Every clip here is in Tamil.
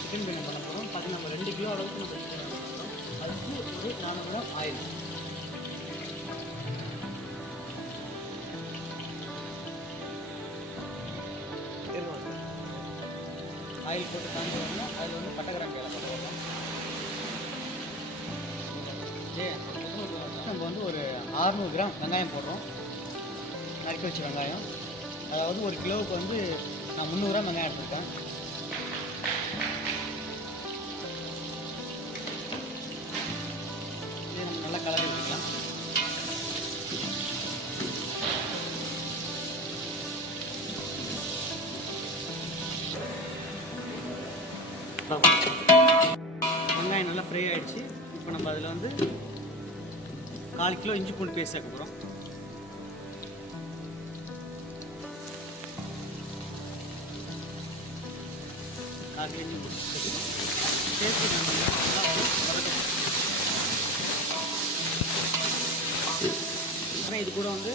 சிக்கன் பிரியாணி பண்ண போகிறோம். பார்த்தீங்கன்னா நம்ம 2 கிலோ அளவுக்கு நம்ம சிக்கன் பண்ண போகிறோம். அதுக்கு ஒரு 400 கிராம் ஆயில். ஆயில் போட்டு காமிச்சோம்னா அதில் வந்து பட்டை கிராம்பு ஏலக்காய் போடுறோம். நம்ம வந்து ஒரு 600 கிராம் வெங்காயம் போடுறோம். நறுக்கி வச்ச வெங்காயம். அதாவது ஒரு கிலோவுக்கு வந்து நான் 300 கிராம் வெங்காயம் எடுத்துருக்கேன். இதை நம்ம நல்லா கலரி வச்சுக்கலாம். வெங்காயம் நல்லா ஃப்ரை ஆகிடுச்சு. இப்போ நம்ம அதில் வந்து 4 கிலோ இஞ்சி பூண்டு பேஸ்ட் சேர்க்க போகிறோம். இஞ்சி பூண்டு சேர்த்து ஆனால் இது கூட வந்து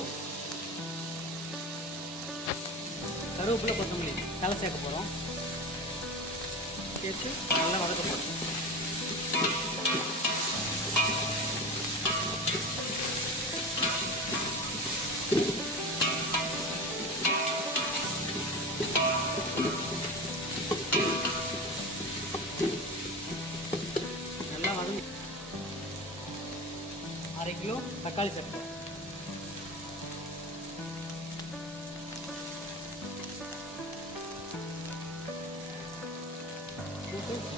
கருவேப்பிலை கொத்தமல்லி தலை சேர்க்க போகிறோம். சேர்த்து நல்லா வதக்க போகிறோம். நல்லா வதங்கி 1/2 கிலோ தக்காளி சேர்ப்போம்.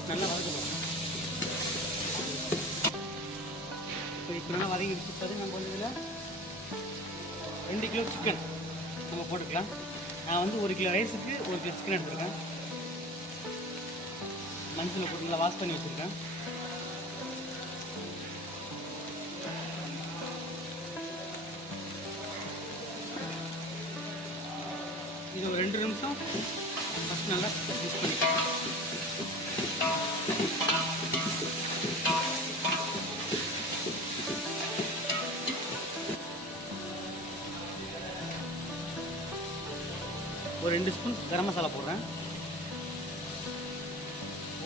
நல்லா வதக்கணும். இப்போ நல்லா வதங்கிட்டு நம்ம வந்து இதில் 2 கிலோ சிக்கன் நம்ம போட்டுக்கலாம். நான் வந்து 1 கிலோ ரைஸுக்கு 1 கிலோ சிக்கன் எடுத்துருக்கேன். மஞ்சள் போட்டு நல்லா வாஷ் பண்ணி வச்சுருக்கேன். இது ஒரு 2 நிமிஷம் ஃபஸ்ட் நல்லா மிக்ஸ் பண்ணிக்கலாம். ஒரு 2 ஸ்பூன் கரம் மசாலா போடுறேன்.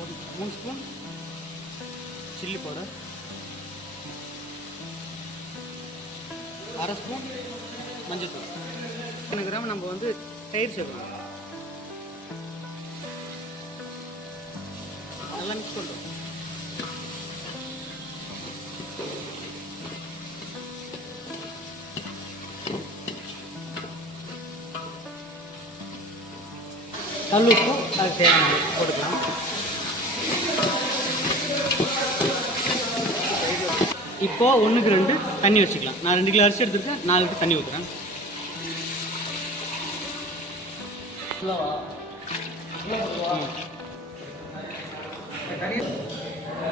ஒரு 3 ஸ்பூன் சில்லி பவுடர், 1/2 ஸ்பூன் மஞ்சள் தூள், 1 கிராம் நம்ம வந்து தயிர் சேர்க்கணும். நல்லா மிக்ஸ் பண்ணுறோம். கல் உப்பு அது தேவையான போட்டுக்கலாம். இப்போ 1க்கு 2 தண்ணி வச்சுக்கலாம். நான் 2 கிலோ அரிசி எடுத்துருக்கேன். 4 லிட்டர் தண்ணி ஊற்றுறேன்.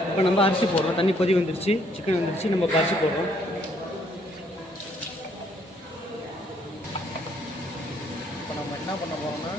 இப்போ நம்ம அரிசி போடுறோம். தண்ணி கொதி வந்துருச்சு, சிக்கன் வந்துருச்சு. நம்ம இப்போ அரிசி போடுறோம். இப்போ நம்ம என்ன பண்ண போகிறோம்னா